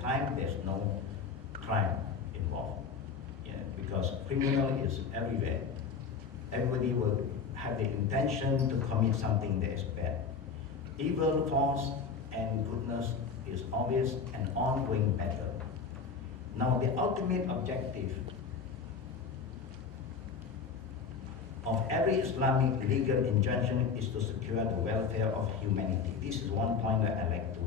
time there's no crime involved. Yeah, because criminal is everywhere. Everybody will have the intention to commit something that is bad. Evil, false, and goodness is always an ongoing battle. Now, the ultimate objective of every Islamic legal injunction is to secure the welfare of humanity. This is one point that I like to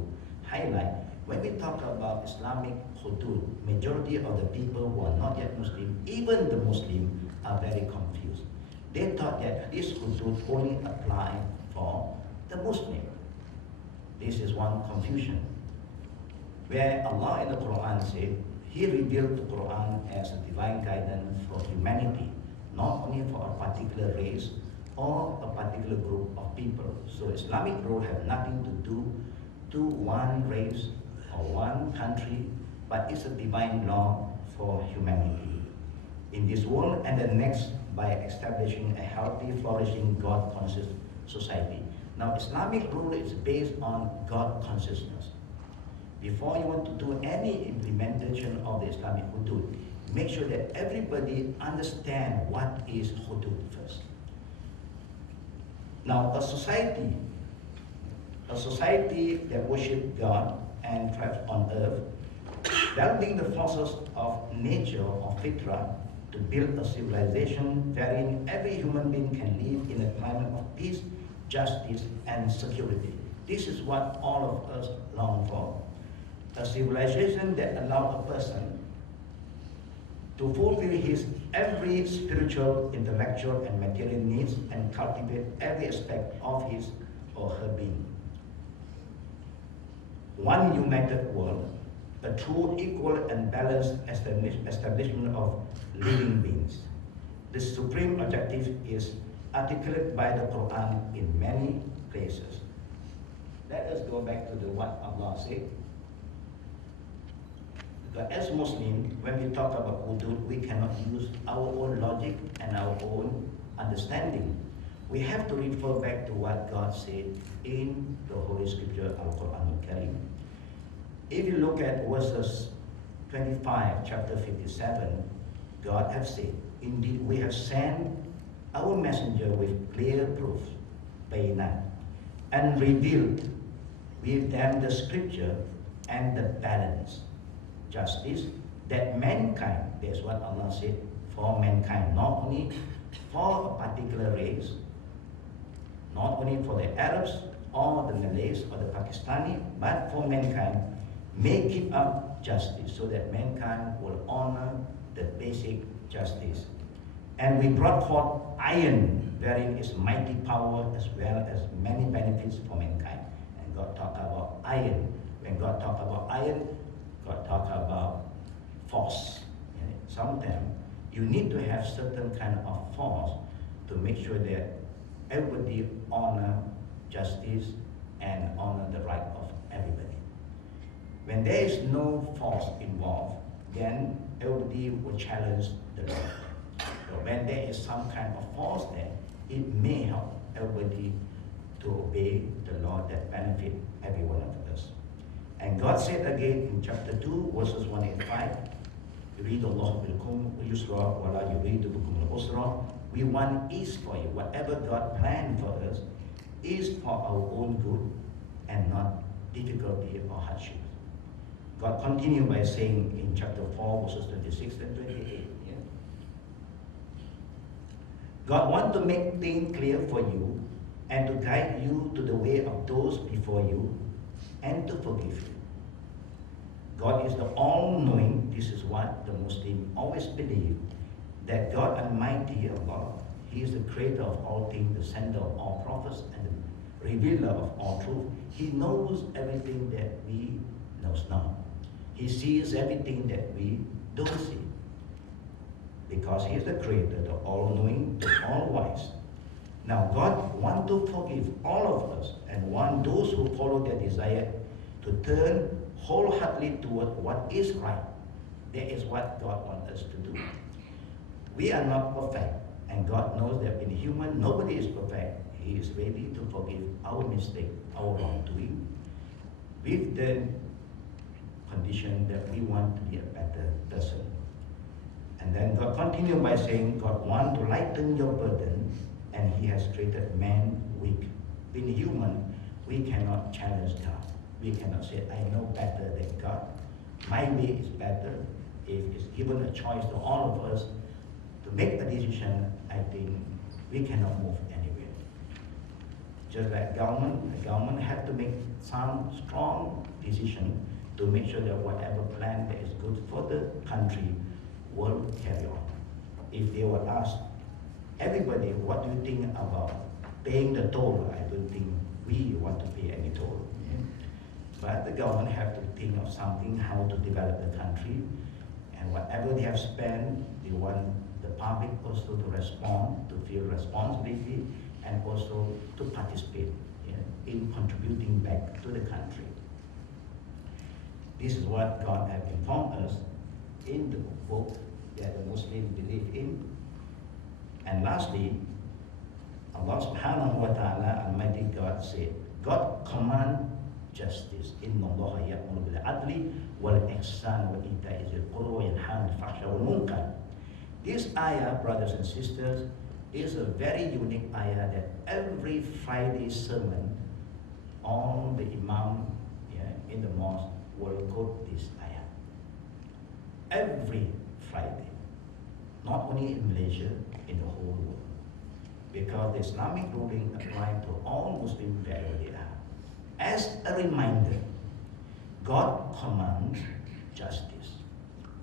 highlight. When we talk about Islamic hudud, majority of the people who are not yet Muslim, even the Muslim, are very confused. They thought that this hudud only apply for the Muslim. This is one confusion. Where Allah in the Quran said, He revealed the Quran as a divine guidance for humanity, not only for a particular race or a particular group of people. So Islamic rule have nothing to do to one race or one country, but it's a divine law for humanity in this world and the next, by establishing a healthy, flourishing, God-conscious society. Now, Islamic rule is based on God consciousness. Before you want to do any implementation of the Islamic hudud, make sure that everybody understand what is hudud first. Now, a society that worship God and thrives on earth, bending the forces of nature or fitrah to build a civilization wherein every human being can live in a climate of peace, justice, and security. This is what all of us long for. A civilization that allows a person to fulfill his every spiritual, intellectual, and material needs and cultivate every aspect of his or her being. One united world, a true, equal, and balanced establishment of living beings. The supreme objective is articulated by the Quran in many places. Let us go back to what Allah said. But as Muslims, when we talk about hudud, we cannot use our own logic and our own understanding. We have to refer back to what God said in the Holy Scripture, Al-Quran Al-Karim. If you look at verses 25, chapter 57, God has said, indeed we have sent our messenger with clear proof, bayinat, and revealed with them the scripture and the balance, justice, that mankind, that's what Allah said, for mankind, not only for a particular race, not only for the Arabs or the Malays or the Pakistani, but for mankind, may keep up justice so that mankind will honor the basic justice. And we brought forth iron, wherein is mighty power as well as many benefits for mankind. And God talked about iron. When God talked about iron, God talked about force. Sometimes you need to have certain kind of force to make sure that everybody honor justice and honor the right of everybody. When there is no force involved, then everybody will challenge the law. So when there is some kind of force there, it may help everybody to obey the law that benefit every one of us. And God said again in chapter 2, verses 185, يُرِيدُ اللَّهُ بِكُمُ الْيُسْرَ وَلَا يُرِيدُ بِكُمُ الْعُسْرَ. We want ease for you. Whatever God planned for us is for our own good and not difficulty or hardship. God continued by saying in chapter 4, verses 26 and 28. Yeah? God wants to make things clear for you and to guide you to the way of those before you and to forgive you. God is the all-knowing. This is what the Muslim always believe, that God Almighty, Allah, He is the creator of all things, the sender of all prophets, and the revealer of all truth. He knows everything that we knows not. He sees everything that we don't see. Because He is the creator, the all-knowing, the all-wise. Now God wants to forgive all of us and want those who follow their desire to turn wholeheartedly toward what is right. That is what God wants us to do. We are not perfect, and God knows that in human, nobody is perfect. He is ready to forgive our mistake, our wrongdoing, with the condition decision that we want to be a better person. And then God continued by saying, God wants to lighten your burden, and He has created man weak. Being human, we cannot challenge God. We cannot say, I know better than God. My way is better. If it's given a choice to all of us to make a decision, I think we cannot move anywhere. Just like government, the government have to make some strong decision to make sure that whatever plan that is good for the country will carry on. If they were asked everybody, what do you think about paying the toll? I don't think we want to pay any toll. Yeah. But the government have to think of something, how to develop the country, and whatever they have spent, they want the public also to respond, to feel responsibility, and also to participate, yeah, in contributing back to the country. This is what God has informed us in the book that the Muslims believe in. And lastly, Allah subhanahu wa ta'ala, Almighty God said, God command justice. Inna Allah ya'muru bil adli wal ihsan wa ita'i zil qurba wa yanha 'anil fahsha wal munkar. This ayah, brothers and sisters, is a very unique ayah that every Friday sermon on the Imam, yeah, in the mosque will quote this ayah. Every Friday. Not only in Malaysia, in the whole world. Because the Islamic ruling applies to all Muslims wherever they are. As a reminder, God commands justice.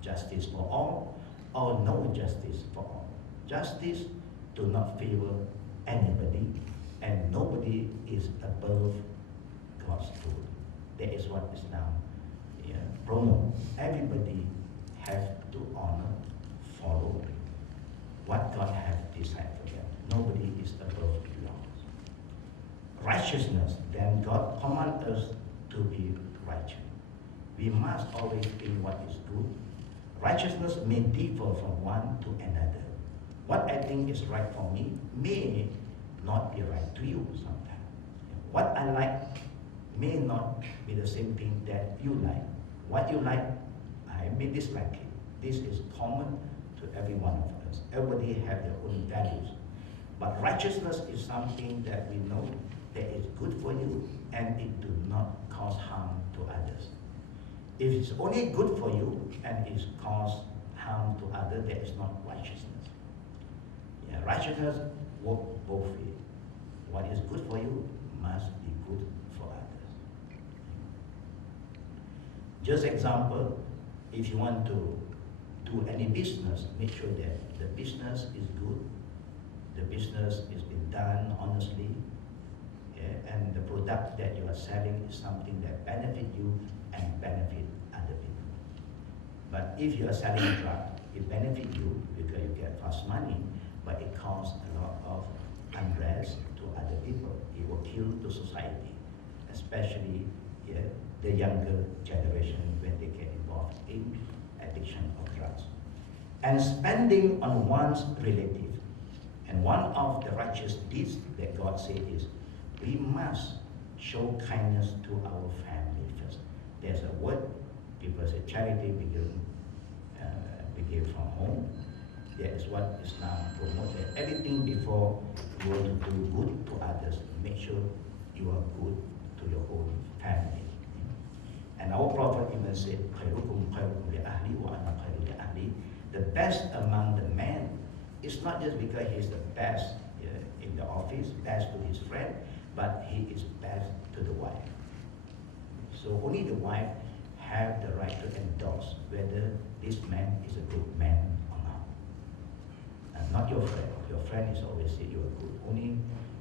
Justice for all, or no justice for all. Justice do not favor anybody, and nobody is above God's rule. That is what Islam, yeah, promotes. Everybody has to honor, follow what God has decided for them. Nobody is above laws. Righteousness, then God commands us to be righteous. We must always think what is good. Righteousness may differ from one to another. What I think is right for me may not be right to you sometimes. What I like may not be the same thing that you like. What you like, I may dislike it. This is common to every one of us. Everybody have their own values. But righteousness is something that we know that is good for you and it do not cause harm to others. If it's only good for you and it cause harm to others, that is not righteousness. Yeah, righteousness works both ways. What is good for you must be good for others. Just example, if you want to do any business, make sure that the business is good, the business is being done honestly, yeah, and the product that you are selling is something that benefit you and benefit other people. But if you are selling a drug, it benefits you because you get fast money, but it causes a lot of unrest to other people. It will kill the society, especially, yeah, the younger generation when they get involved in addiction of drugs. And spending on one's relative. And one of the righteous deeds that God said is, we must show kindness to our family first. There's a word, people say charity begin from home. That is what Islam promotes. Everything before you want to do good to others, make sure you are good to your own family. And our Prophet even said, "Khairukum khairukum li ahli wa ana khairu li ahli." The best among the men is not just because he's the best in the office, best to his friend, but he is best to the wife. So only the wife have the right to endorse whether this man is a good man or not. And not your friend. Your friend is always say you are good, only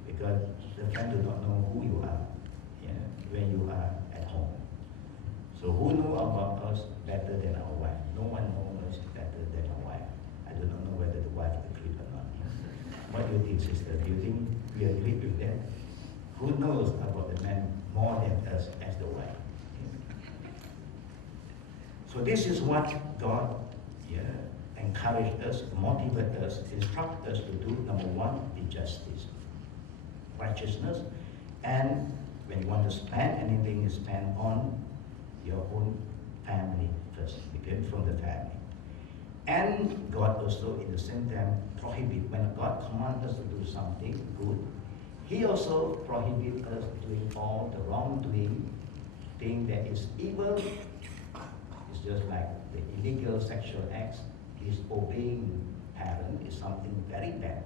because the friend do not know who you are, yeah, when you are at home. So who know about us better than our wife? No one knows us better than our wife. I do not know whether the wife agreed or not. What do you think, sister? Do you think we agree with that? Who knows about the man more than us as the wife? So this is what God, yeah, encouraged us, motivated us, instructed us to do. Number one, be justice, righteousness, and when you want to spend anything, you spend on your own family. And God also, in the same time, prohibit. When God commands us to do something good, He also prohibits us doing all the wrongdoing, thing that is evil. It's just like the illegal sexual acts. Disobeying parent is something very bad,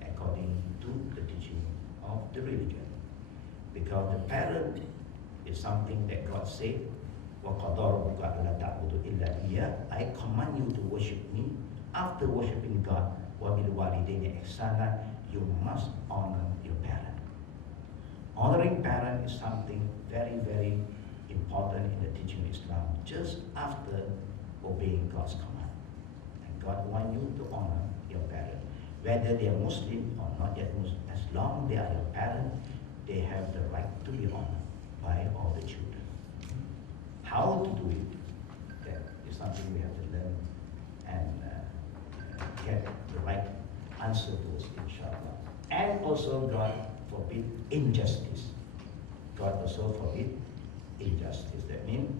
according to the teaching of the religion. Because the parent is something that God said, وَقَضَى رَبُّكَ أَلَّا تَعْبُدُوا إِلَّا إِيَّاهُ. I command you to worship me. After worshiping God, وَبِالْوَالِدَيْنِ إِحْسَانًا, you must honor your parent. Honoring parent is something very, very important in the teaching of Islam, just after obeying God's command. And God wants you to honor your parent. Whether they are Muslim or not yet Muslim, as long they are your parent, they have the right to be honored by all the children. How to do it, that is something we have to learn and get the right answer to us, inshallah. And also God forbid injustice. God also forbid injustice. That means,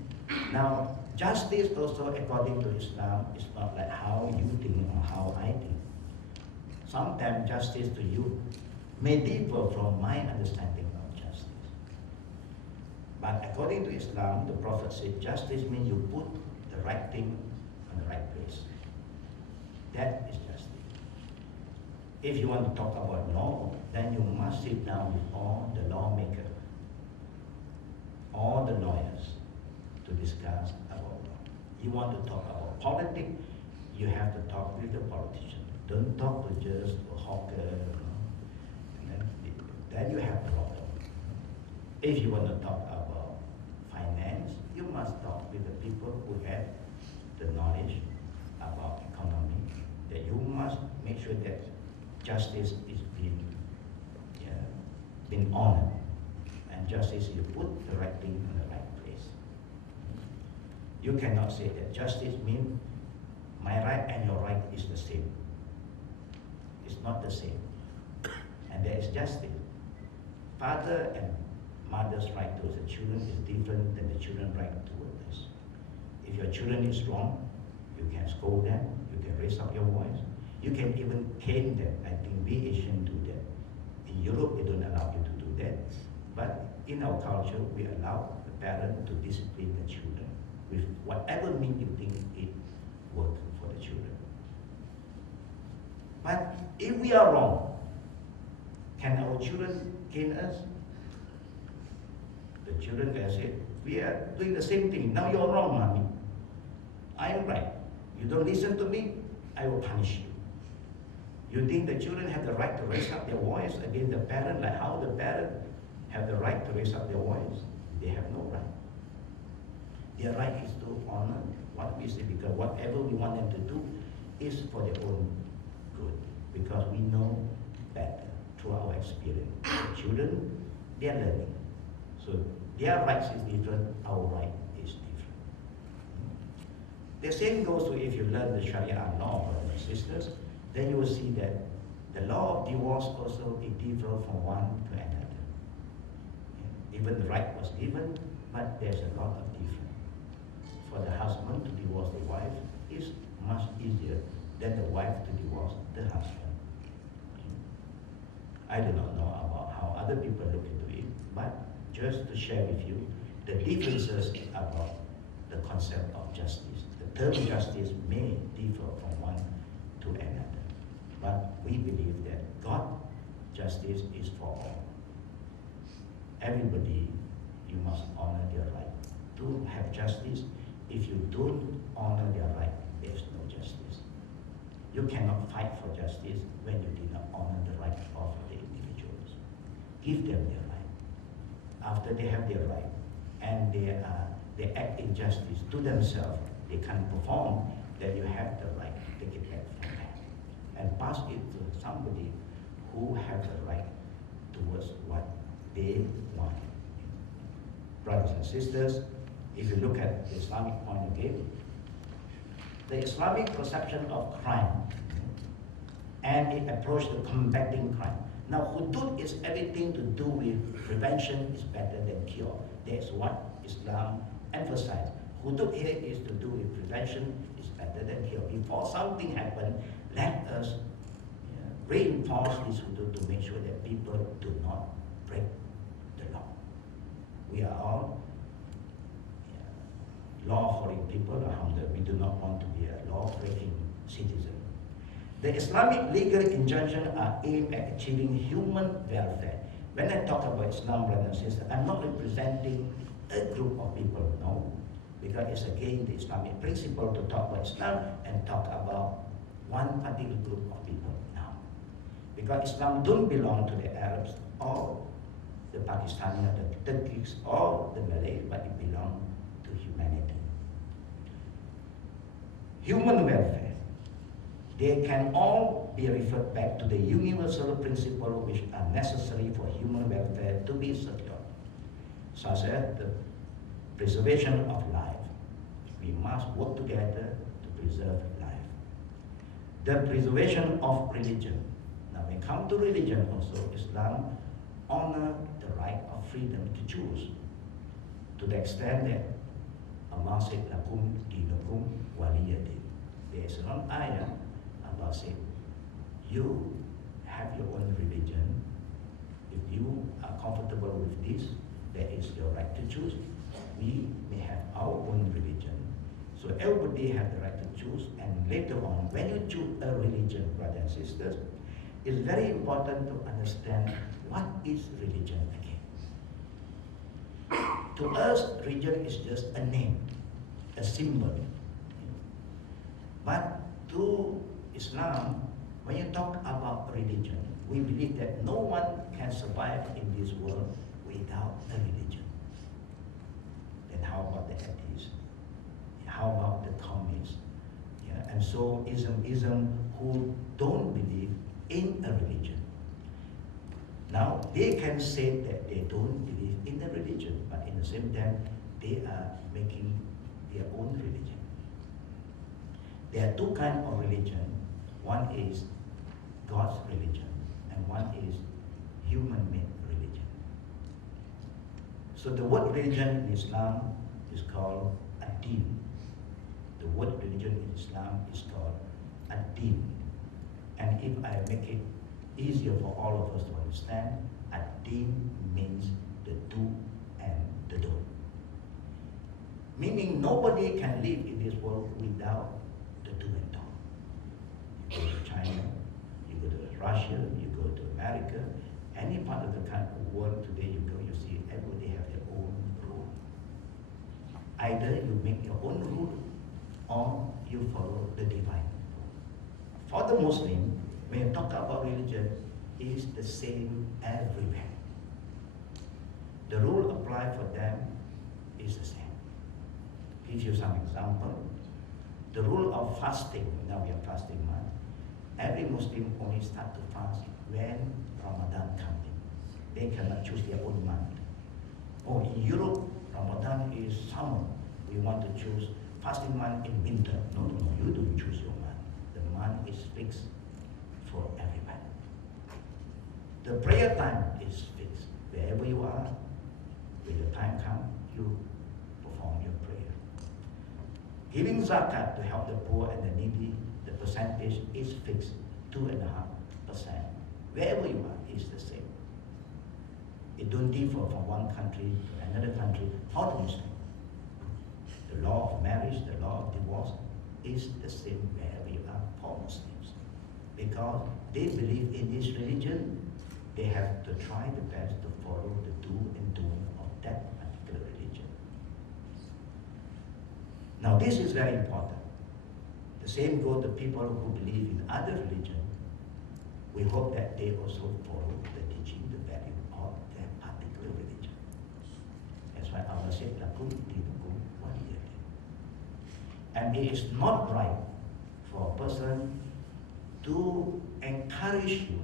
now justice also according to Islam is not like how you think or how I think. Sometimes justice to you may differ from my understanding of justice. But according to Islam, the Prophet said justice means you put the right thing on the right place. That is justice. If you want to talk about law, then you must sit down with all the lawmakers, all the lawyers, to discuss about law. You want to talk about politics, you have to talk with the politician. Don't talk to just a hawker, and then you have a problem. If you want to talk about finance, you must talk with the people who have the knowledge about economy, that you must make sure that justice is being honored. And justice, you put the right thing in the right place. You cannot say that justice means my right and your right is the same. It's not the same. And there is justice. Father and mother's right towards the children is different than the children's right towards us. If your children is wrong, you can scold them, you can raise up your voice, you can even cane them. I think we Asians do that. In Europe, they don't allow you to do that. But in our culture, we allow the parent to discipline the children with whatever means you think it works for the children. But if we are wrong, can our children cane us? The children can say, we are doing the same thing. Now you're wrong, mommy. I am right. You don't listen to me, I will punish you. You think the children have the right to raise up their voice against the parent, like how the parent have the right to raise up their voice? They have no right. Their right is to honor what we say, because whatever we want them to do is for their own good, because we know better through our experience. The children, they are learning. So their rights is different, our right is different. The same goes to if you learn the Sharia law, brothers and sisters, then you will see that the law of divorce also is different from one to another. Even the right was given, but there's a lot of difference. For the husband to divorce the wife is much easier than the wife to divorce the husband. I do not know about how other people look into it, but just to share with you the differences about the concept of justice. The term justice may differ from one to another. But we believe that God's justice is for all. Everybody, you must honor their right to have justice. If you don't honor their right, there's no justice. You cannot fight for justice when you did not honor the right of the individuals. Give them their right. After they have their right and they act injustice to themselves, they can perform, then you have the right to take it back from them and pass it to somebody who has the right towards what they want. Brothers and sisters, if you look at the Islamic point of view, the Islamic perception of crime and it approach to combating crime. Now, hudud is everything to do with prevention is better than cure. That's what Islam emphasizes. Hudud here is to do with prevention is better than cure. Before something happens, let us reinforce this hudud to make sure that people do not break the law. We are all law-following people, alhamdulillah. We do not want to be a law-breaking citizen. The Islamic legal injunctions are aimed at achieving human welfare. When I talk about Islam, brothers and sisters, I'm not representing a group of people, no. Because it's again the Islamic principle to talk about Islam and talk about one particular group of people now. Because Islam don't belong to the Arabs or the Pakistani or the Turkish or the Malay, but it belongs to humanity. Human welfare. They can all be referred back to the universal principles which are necessary for human welfare to be secure, such as the preservation of life. We must work together to preserve life. The preservation of religion. Now when we come to religion also, Islam honor the right of freedom to choose, to the extent that Allah said, Lakum dinukum waliyadin. There is one ayah, Allah said, you have your own religion. If you are comfortable with this, that is your right to choose. We may have our own religion. So everybody has the right to choose, and later on, when you choose a religion, brothers and sisters, it's very important to understand what is religion again. To us, religion is just a name, a symbol. But to Islam, when you talk about religion, we believe that no one can survive in this world without a religion. Then how about the atheists? How about the communists? Yeah, and so Islam who don't believe in a religion. Now, they can say that they don't believe in a religion, but in the same time, they are making their own religion. There are two kinds of religion. One is God's religion, and one is human-made religion. So the word religion in Islam is called ad-din. The word religion in Islam is called ad-din. And if I make it easier for all of us to understand, ad-din means the do and the don't. Meaning nobody can live in this world without the do and don't. You go to China, you go to Russia, you go to America, any part of the world today you go, you see everybody have their own rule. Either you make your own rule or you follow the divine. For the Muslim, when you talk about religion, it is the same everywhere. The rule applied for them is the same. Give you some example. The rule of fasting, now we are fasting month. Every Muslim only start to fast when Ramadan comes in. They cannot choose their own month. Oh, in Europe, Ramadan is summer. We want to choose fasting month in winter. No, you don't choose your month. The month is fixed for everyone. The prayer time is fixed. Wherever you are, when the time comes, you perform your prayer. Giving zakat to help the poor and the needy, the percentage is fixed, 2.5%. Wherever you are, it's the same. It don't differ from one country to another country, for the Muslim. The law of marriage, the law of divorce is the same wherever you are for Muslims. Because they believe in this religion, they have to try the best to follow the do and doing of that particular religion. Now this is very important. The same goes to people who believe in other religions. We hope that they also follow the teaching, the value of that particular religion. That's why Allah said, Lakum dinukum waliyadin. And it is not right for a person to encourage you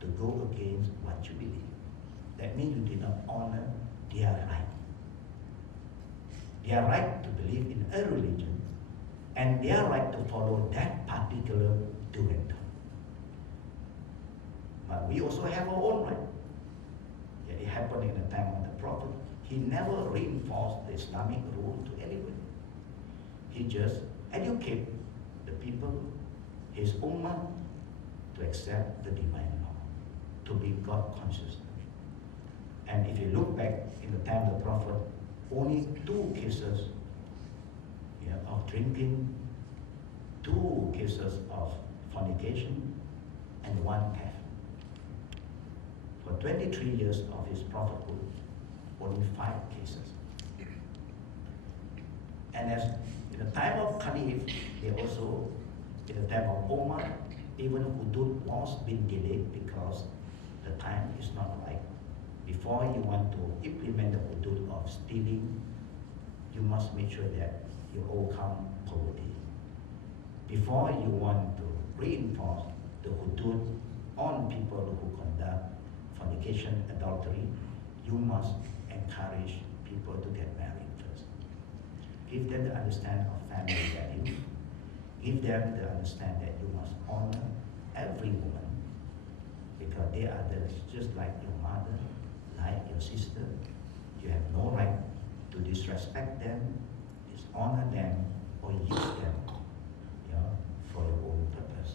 to go against what you believe. That means you did not honor their right. Their right to believe in a religion and their right to follow that particular do and don't. But we also have our own right. Yeah, it happened in the time of the Prophet. He never reinforced the Islamic rule to anybody. He just educate the people, his ummah, to accept the divine law, to be God conscious. And if you look back in the time of the Prophet, only 2 cases of drinking, 2 cases of fornication, and 1 theft. For 23 years of his prophethood, only 5 cases. And as in the time of Khalif, they also, in the time of Omar, even Hudud was being delayed because the time is not right. Before you want to implement the Hudud of stealing, you must make sure that you overcome poverty. Before you want to reinforce the Hudud on people who conduct fornication, adultery, you must encourage people to get married first. Give them the understanding of family value. Give them the understanding that you must honor every woman because they are just like your mother, like your sister. You have no right to disrespect them, dishonor them, or use them for your own purpose.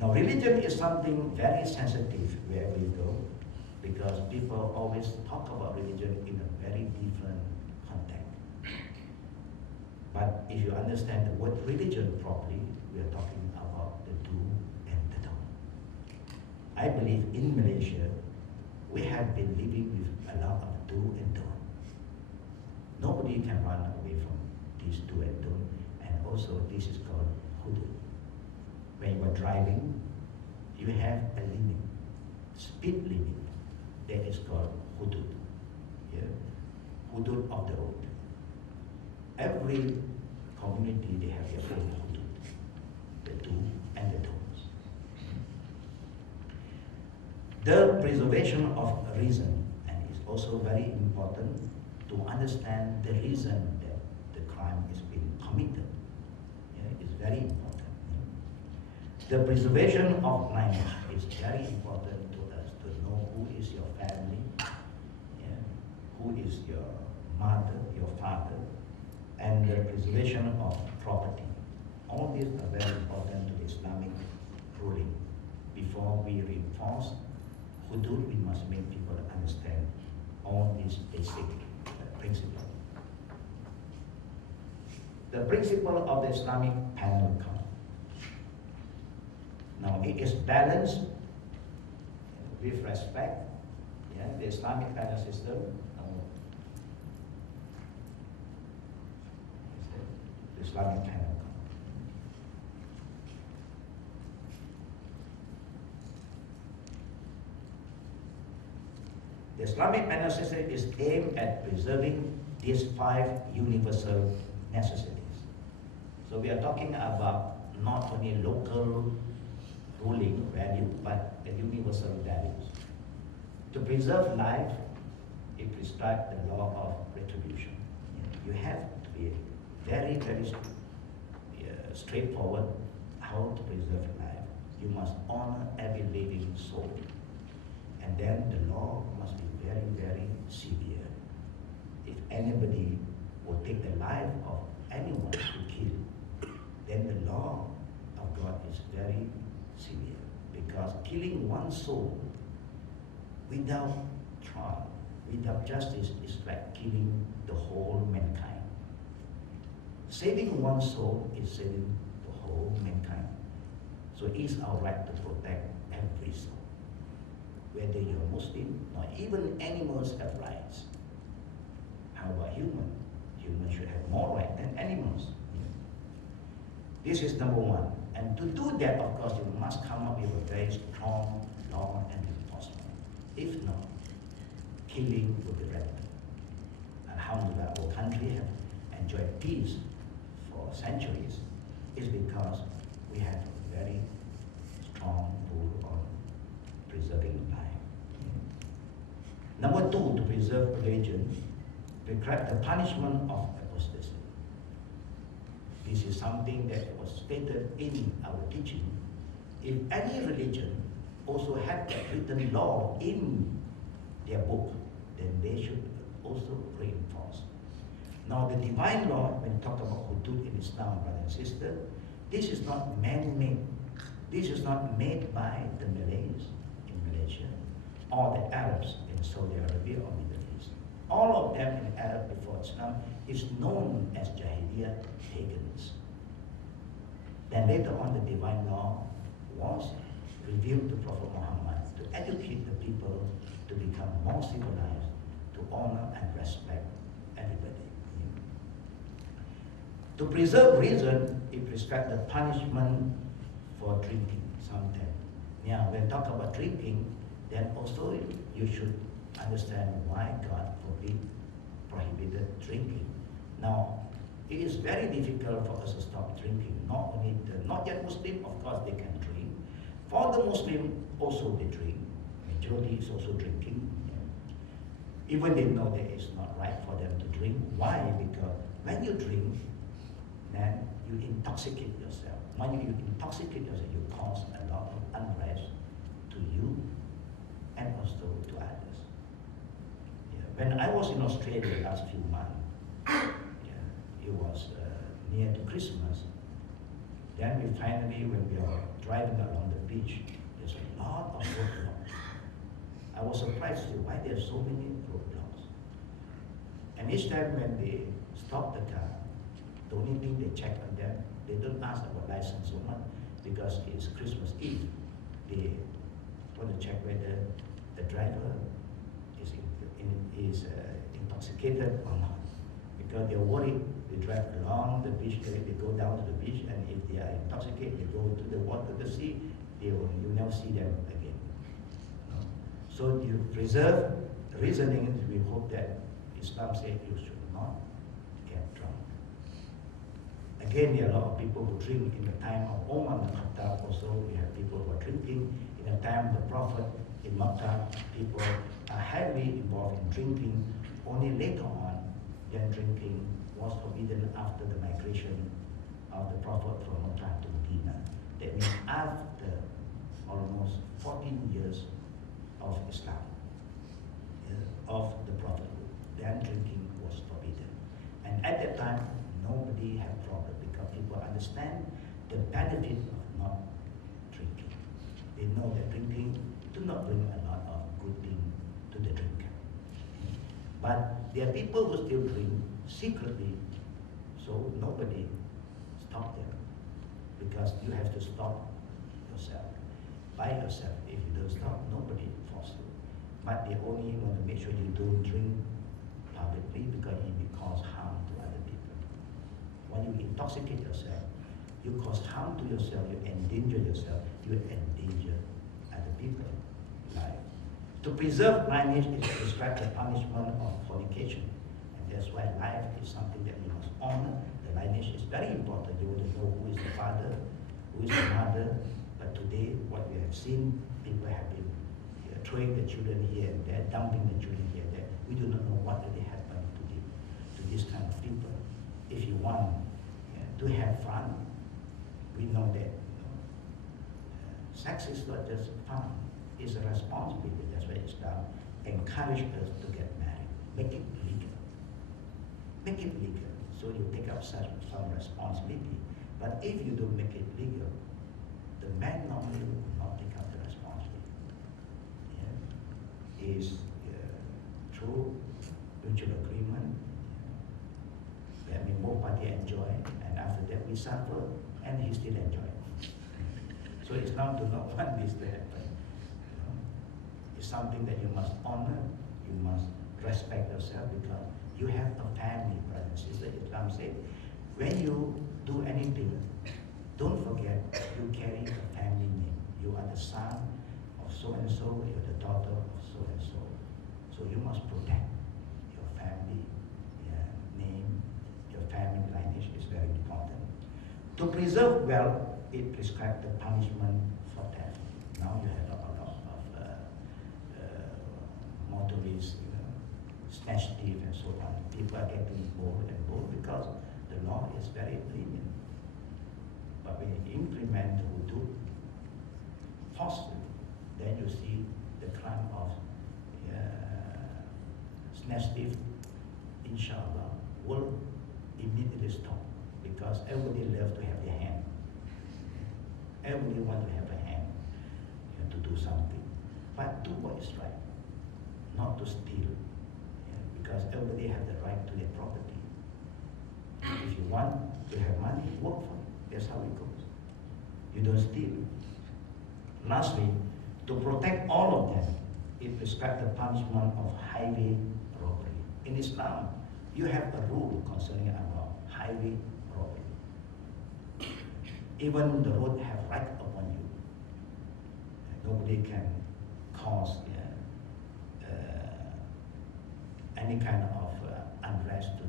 Now, religion is something very sensitive wherever you go because people always talk about religion in a very different context. But if you understand the word religion properly, we are talking about the do and the don't. I believe in Malaysia, we have been living with a lot of do and don't. Nobody can run away from these do and don't, and also this is called hudud. When you are driving, you have a limit, speed limit, that is called hudud. Hudud of the road. Every community, they have their own hudud, the do and the don'ts. The preservation of reason, and it's also very important to understand the reason that the crime is being committed. It's very important. The preservation of language is very important to us to know who is your family, who is your mother, your father, and the preservation of property. All these are very important to the Islamic ruling. Before we reinforce hudud, we must make people understand all these basic principles. The principle of the Islamic penal code. Now, it is balanced with respect. The Islamic penal system, the Islamic penal code. The Islamic penal system is aimed at preserving these 5 universal necessities. So we are talking about not only local ruling value, but the universal values. To preserve life, it prescribes the law of retribution. You have to be very, very straightforward how to preserve life. You must honor every living soul. And then the law must be very, very severe. If anybody will take the life of anyone to kill, then the law of God is very severe. Because killing one soul without trial, without justice, is like killing the whole mankind. Saving one soul is saving the whole mankind. So it is our right to protect every soul. Whether you're Muslim or even animals have rights. How about human? Humans should have more rights than animals. This is number one. And to do that, of course, you must come up with a very strong law and enforcement. If not, killing will be rampant. Alhamdulillah, our country have enjoyed peace for centuries. It's because we have a very strong rule on preserving life. Number 2, to preserve religion, prescribe the punishment of apostasy. This is something that was stated in our teaching. If any religion also had that written law in their book, then they should also reinforce. Now the divine law, when we talk about hudud in Islam, brother and sister, this is not man-made. This is not made by the Malays in Malaysia or the Arabs in Saudi Arabia or Middle East. All of them in Arab before Islam is known as Jahiliyyah pagans. Then later on the divine law was revealed to Prophet Muhammad to educate the people to become more civilized, to honor and respect everybody. To preserve reason, it prescribed the punishment for drinking sometimes. Now, when talk about drinking, then also you should understand why God prohibited drinking. Now, it is very difficult for us to stop drinking. Not only the not yet Muslim, of course they can drink. For the Muslim, also they drink. Majority is also drinking. Yeah. Even they know that it's not right for them to drink. Why? Because when you drink, then you intoxicate yourself. When you intoxicate yourself, you cause a lot of unrest to you and also to others. Yeah. When I was in Australia last few months, yeah, it was near to Christmas. Then we finally, when we are driving along the beach, there's a lot of roadblocks. I was surprised to see why there's so many roadblocks. And each time when they stop the car, the only thing they check on them, they don't ask about license so much because it's Christmas Eve. They want to check whether the driver is intoxicated or not. Because they're worried, they drive along the beach, they go down to the beach, and if they are intoxicated, they go to the water, the sea, you'll never see them again. So you preserve the reasoning, we hope that Islam said you should not get drunk. Again, there are a lot of people who drink in the time of Umar ibn Khattab. Also, we have people who are drinking. In the time of the Prophet in Makkah, people are heavily involved in drinking. Only later on, then drinking was forbidden after the migration of the Prophet from Makkah to Medina. That means after almost 14 years of Islam, of the Prophethood, then drinking was forbidden. And at that time, nobody had problem because people understand the benefit of not drinking. They know that drinking do not bring a lot of good thing to the drinker. But there are people who still drink secretly, so nobody stop them because you have to stop yourself by yourself. If you don't stop, nobody force you. But they only want to make sure you don't drink publicly because it may cause harm to other people. When you intoxicate yourself, you cause harm to yourself, you endanger yourself, you endanger other people's life. To preserve lineage is prescribed the punishment of fornication. And that's why life is something that we must honor. The lineage is very important. You want to know who is the father, who is the mother. But today, what we have seen, people have been throwing the children here and there, dumping the children here and there. We do not know what really happened to this kind of people. If you want to have fun, we know that sex is not just fun, it's a responsibility. That's why Islam encourages us to get married. Make it legal. Make it legal, so you take up some responsibility. But if you don't make it legal, the man normally will not take up the responsibility. Is through mutual agreement that we both parties enjoy, and after that we suffer, and he still enjoy. So Islam do not want this to happen. It's something that you must honor, you must respect yourself because you have a family, brother and sister. Islam said, when you do anything, don't forget you carry a family name. You are the son of so and so, you're the daughter of so and so. So you must protect your family name, your family lineage is very important. To preserve wealth, it prescribes the punishment for theft. Now you have a lot of motorists, snatch thief and so on. People are getting bold and bold because the law is very lenient. But when you implement the hudud forcefully, then you see the crime of snatch thief, inshallah, will because everybody loves to have their hand. Everybody wants to have a hand, to do something. But do what is right, not to steal, because everybody has the right to their property. If you want to have money, work for it. That's how it goes. You don't steal. Lastly, to protect all of them, it prescribes the punishment of highway robbery. In Islam, you have a rule concerning about highway robbery. Even the road have right upon you. Nobody can cause any kind of unrest to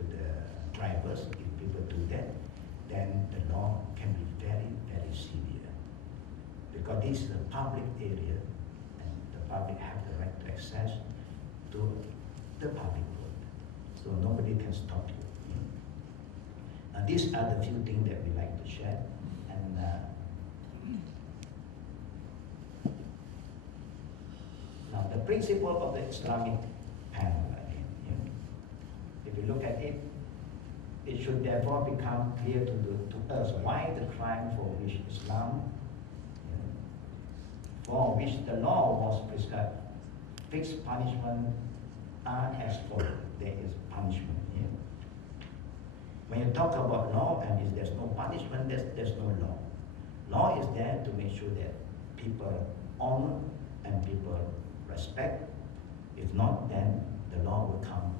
the drivers. If people do that, then the law can be very, very severe. Because this is a public area, and the public have the right to access to the public road. So nobody can stop you. Now these are the few things that we like to share. And now the principle of the Islamic panel again. If you look at it, it should therefore become clear to us why the crime for which Islam, for which the law was prescribed, fixed punishment are as follows. There is punishment here. When you talk about law and if there's no punishment, there's no law. Law is there to make sure that people honor and people respect. If not, then the law will come